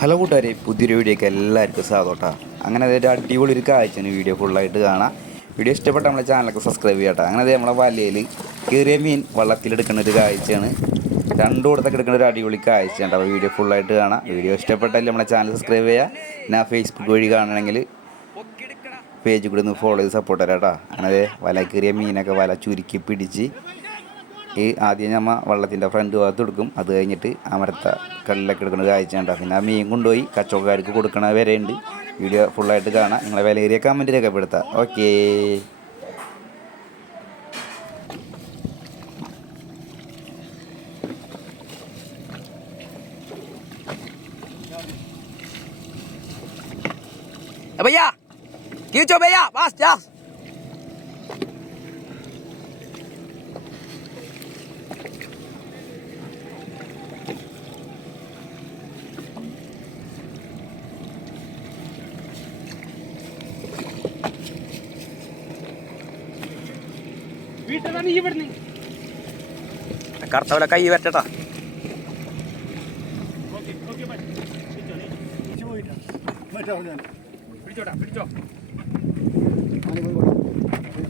Hello കൂട്ടുകാരെ പുതിയൊരു വീഡിയോക്ക് എല്ലാവർക്കും സാധോട്ടാ അങ്ങനെ അതായത് അടിപൊളി ഒരു കാഴ്ചയാണ് വീഡിയോ ഫുള്ളായിട്ട് കാണാം വീഡിയോ ഇഷ്ടപ്പെട്ട നമ്മളെ ചാനലൊക്കെ സബ്സ്ക്രൈബ് ചെയ്യാട്ടോ അങ്ങനെ അതായത് നമ്മളെ വലയിൽ കീറിയ മീൻ വള്ളത്തിലെടുക്കുന്ന ഒരു കാഴ്ചയാണ്. രണ്ടു കൂടത്തൊക്കെ എടുക്കുന്ന ഒരു അടിപൊളി കാഴ്ചയുണ്ട് അപ്പോൾ വീഡിയോ ഫുള്ളായിട്ട് കാണാം. വീഡിയോ ഇഷ്ടപ്പെട്ടാൽ നമ്മളെ ചാനൽ സബ്സ്ക്രൈബ് ചെയ്യുക. ഞാൻ ഫേസ്ബുക്ക് വഴി കാണണമെങ്കിൽ പേജ് കൂടി ഒന്ന് ഫോളോ ചെയ്ത് സപ്പോർട്ട് തരാം കേട്ടോ. അങ്ങനെ വല കയറിയ മീനൊക്കെ വല ചുരുക്കി പിടിച്ച് ഈ ആദ്യം നമ്മൾ വള്ളത്തിന്റെ ഫ്രണ്ട് ഭാഗത്ത് എടുക്കും അത് കഴിഞ്ഞിട്ട് അമരത്ത കല്ലിലൊക്കെ എടുക്കുന്ന കാഴ്ച ഉണ്ടാവും പിന്നെ ആ മീൻ കൊണ്ടുപോയി കച്ചവടക്കാർക്ക് കൊടുക്കണ വരെയുണ്ട് വീഡിയോ ഫുള്ളായിട്ട് കാണാം. നിങ്ങളെ വിലയേറിയ കമന്റ് രേഖപ്പെടുത്താം. ഓക്കേ એ ભૈયા કયું છો ભૈયા બસ જા കറുത്തവല കൈ വരട്ടാ ഓക്കെ ഓക്കെ ബൈ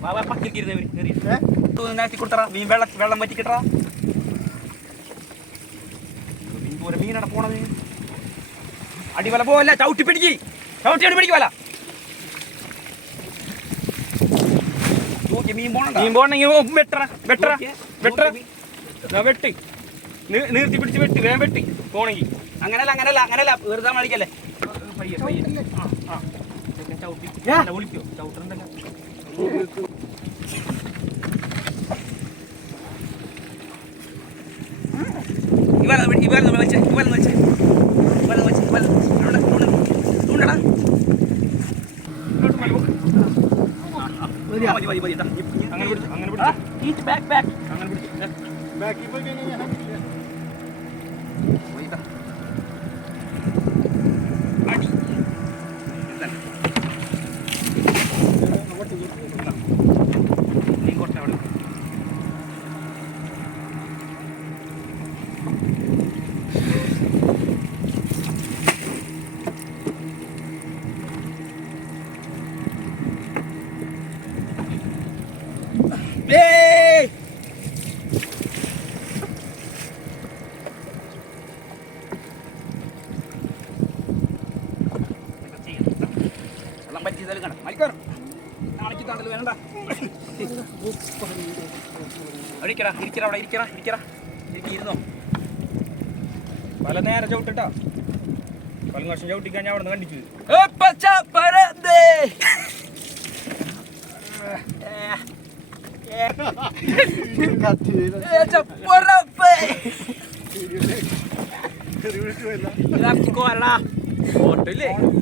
വാ, നിരത്തി കൊടുത്തടാ മീൻ വെള്ളം മീനാണ് പോണത്. അടിവല പോവല്ല ചവിട്ടി പിടിക്ക്. ചവിട്ടിയാണ് പിടിക്കുവല മീൻ പോണ മീൻ പോണെങ്കിൽ വെട്ടറ വെട്ടറ വെട്ടറ. വെട്ടി. നീ- നീർത്തി പിടിച്ച് വെട്ടി വേഗം വെട്ടി. പോണെങ്കിൽ അങ്ങനല്ല അങ്ങനല്ല അങ്ങനല്ല. വെറുതെ മടിക്കല്ലേ പയ്യെ പയ്യെ ആ ആ. ചെക്കൻ ചവിട്ടി അല്ല, ഒളിക്കോ ചവിട്ടണ്ടല്ലോ ഇവരെ ഇവരെ വെച്ച് ഇവരെ വെച്ച് ഇവരെ വെച്ച് ഇവരെ ഉണ്ടടാ മതി മതി മതി അങ്ങനെ പിടിച്ചു അങ്ങനെ പിടിച്ചു ബാക്ക് ബാക്ക് അങ്ങനെ പിടിച്ചു അടി നീ കൊട്ട അവിടെ ഏയ് പല നേരം ചവിട്ടിട്ടാ പല വർഷം ചവിട്ടിക്കാൻ ഞാൻ അവിടെ കണ്ടിച്ചു.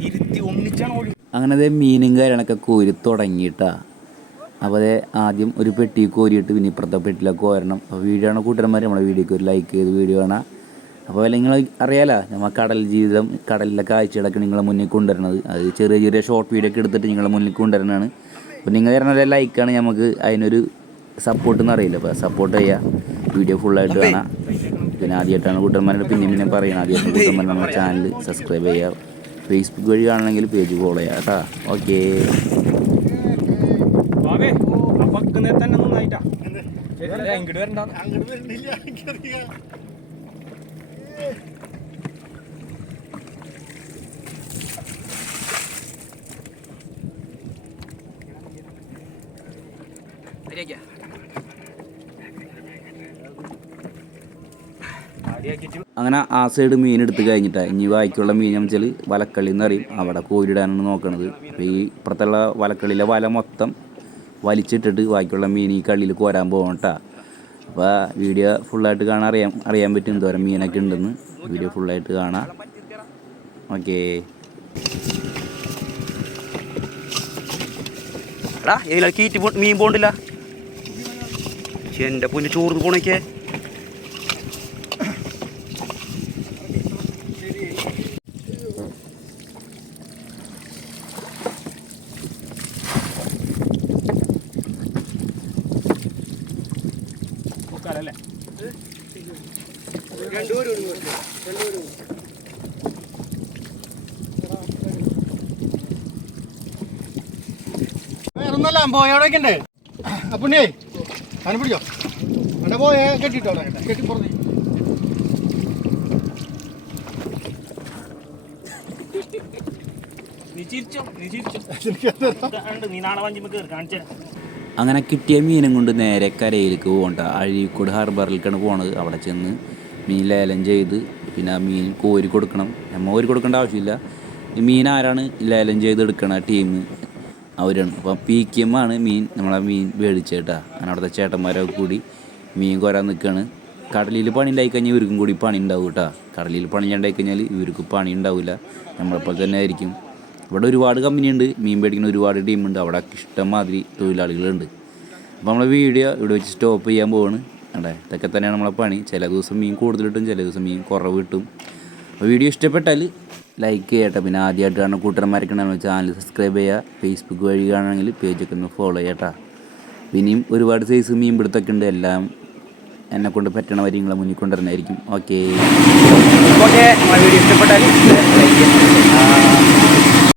ഇരുത്തി ഒന്നിച്ചാണ് ഓടി അങ്ങനെ അതേ മീനും കാര്യങ്ങളൊക്കെ കോരി തുടങ്ങിയിട്ടാ. അപ്പോൾ അതേ ആദ്യം ഒരു പെട്ടി കോരിയിട്ട് പിന്നെ ഇപ്പുറത്തെ പെട്ടിയിലൊക്കെ കോരണം അപ്പോൾ വീഡിയോ ആണ് കൂട്ടന്മാർ നമ്മുടെ വീഡിയോക്ക് ഒരു ലൈക്ക് ചെയ്ത് വീഡിയോ ആണ് അപ്പോൾ നിങ്ങൾ അറിയാലോ നമ്മൾ കടൽ ജീവിതം കടലിലെ കാഴ്ചകളൊക്കെ നിങ്ങളെ മുന്നിൽ കൊണ്ടുവരണത് അത് ചെറിയ ചെറിയ ഷോർട്ട് വീഡിയോ ഒക്കെ എടുത്തിട്ട് നിങ്ങളെ മുന്നിൽ കൊണ്ടുവരണതാണ് അപ്പോൾ നിങ്ങൾ തരുന്ന ലൈക്കാണ് നമുക്ക് അതിനൊരു സപ്പോർട്ട് എന്ന് അറിയില്ല. അപ്പോൾ സപ്പോർട്ട് ചെയ്യുക വീഡിയോ ഫുള്ളായിട്ട് കാണാം. പിന്നെ ആദ്യമായിട്ടാണ് കൂട്ടന്മാരോട് പിന്നെ പിന്നെ പറയുന്നത് ആദ്യമായിട്ട് കൂട്ടന്മാർ നമ്മുടെ ചാനൽ സബ്സ്ക്രൈബ് ചെയ്യുക ഫേസ്ബുക്ക് വഴി കാണണമെങ്കിൽ പേജ് ഫോളോ ചെയ്യാം കേട്ടോ. ഓക്കേ ബാബേ ആ പക്കുന്നേ തന്നെ നന്നായിട്ടാ അല്ല, ഇങ്ങോട്ട് വരണ്ട ശരിയാക്കിയാ ആദ്യമാക്കിയിട്ട് അങ്ങനെ ആ സൈഡ് മീൻ എടുത്ത് കഴിഞ്ഞിട്ടാണ് ഇനി ബാക്കിയുള്ള മീൻ വെച്ചാൽ വലക്കളി എന്ന് പറയും. അവിടെ കോരിടാനാണ് നോക്കണത്. അപ്പോൾ ഈ ഇപ്പുറത്തുള്ള വലക്കളിയിലെ വല മൊത്തം വലിച്ചിട്ടിട്ട് ബാക്കിയുള്ള മീൻ ഈ കള്ളിയിൽ കോരാൻ പോകണം കേട്ടോ അപ്പോൾ വീഡിയോ ഫുള്ളായിട്ട് കാണാൻ അറിയാം അറിയാൻ പറ്റും എന്തോരം മീനൊക്കെ ഉണ്ടെന്ന്. വീഡിയോ ഫുള്ളായിട്ട് കാണാം. ഓക്കേ. എടാ ഇതിലെ കീറ്റ് മീൻ പോണ്ടില്ല? എന്റെ പൊന്ന് ചോറ് പോണേക്കേ. വേറൊന്നല്ല പോയവിടേക്ക് ഉണ്ട് അപ്പുണ്ണേ അവനെ പിടിച്ചോ. അവനെ പോയ കെട്ടിട്ടോ അവിടെ കെട്ടി പുറത്ത് അങ്ങനെ കിട്ടിയ മീനും കൊണ്ട് നേരെ കരയിലേക്ക് പോകണ്ട. അഴീക്കോട് ഹാർബറിലേക്കാണ് പോണത്. അവിടെ ചെന്ന് മീൻ ലേലം ചെയ്ത് പിന്നെ ആ മീൻ കോരി കൊടുക്കണം. നമ്മൾ കോരി കൊടുക്കേണ്ട ആവശ്യമില്ല. ഈ മീൻ ആരാണ് ലേലം ചെയ്ത് എടുക്കണ ടീം അവരാണ്. അപ്പം പി കെ എം ആണ് മീൻ നമ്മളെ മീൻ മേടിച്ചേട്ടാ. അങ്ങനെ അവിടുത്തെ ചേട്ടന്മാരൊക്കെ കൂടി മീൻ കോരാൻ നിൽക്കുകയാണ് കടലിൽ പണി ഉണ്ടായി കഴിഞ്ഞാൽ ഇവർക്കും കൂടി പണി ഉണ്ടാവും കേട്ടോ കടലിൽ പണി ഉണ്ടായി കഴിഞ്ഞാൽ ഇവർക്ക് പണി ഉണ്ടാവില്ല നമ്മളെപ്പോലെ തന്നെ ആയിരിക്കും. ഇവിടെ ഒരുപാട് കമ്പനി ഉണ്ട് മീൻ മേടിക്കുന്ന ഒരുപാട് ടീമുണ്ട് അവിടെ ഇഷ്ടംമാതിരി തൊഴിലാളികളുണ്ട്. അപ്പോൾ നമ്മളെ വീഡിയോ ഇവിടെ വെച്ച് സ്റ്റോപ്പ് ചെയ്യാൻ പോവാണ്. അല്ലേ? ഇതൊക്കെ തന്നെയാണ് നമ്മളെ പണി. ചില ദിവസം മീൻ കൂടുതൽ കിട്ടും ചില ദിവസം മീൻ കുറവ് കിട്ടും അപ്പോൾ വീഡിയോ ഇഷ്ടപ്പെട്ടാൽ ലൈക്ക് ചെയ്യട്ടെ പിന്നെ ആദ്യമായിട്ട് കാണുന്ന കൂട്ടന്മാരൊക്കെ നമ്മൾ ചാനൽ സബ്സ്ക്രൈബ് ചെയ്യുക. ഫേസ്ബുക്ക് വഴി കാണുകയാണെങ്കിൽ പേജൊക്കെ ഒന്ന് ഫോളോ ചെയ്യട്ടാ പിന്നെയും ഒരുപാട് സൈസ് മീൻ പിടുത്തൊക്കെ ഉണ്ട്. എല്ലാം എന്നെ കൊണ്ട് പറ്റണ വരി നിങ്ങളെ മുന്നിൽ കൊണ്ടുവരുന്നതായിരിക്കും ഓക്കെ ഓക്കെ വീഡിയോ ഇഷ്ടപ്പെട്ടാൽ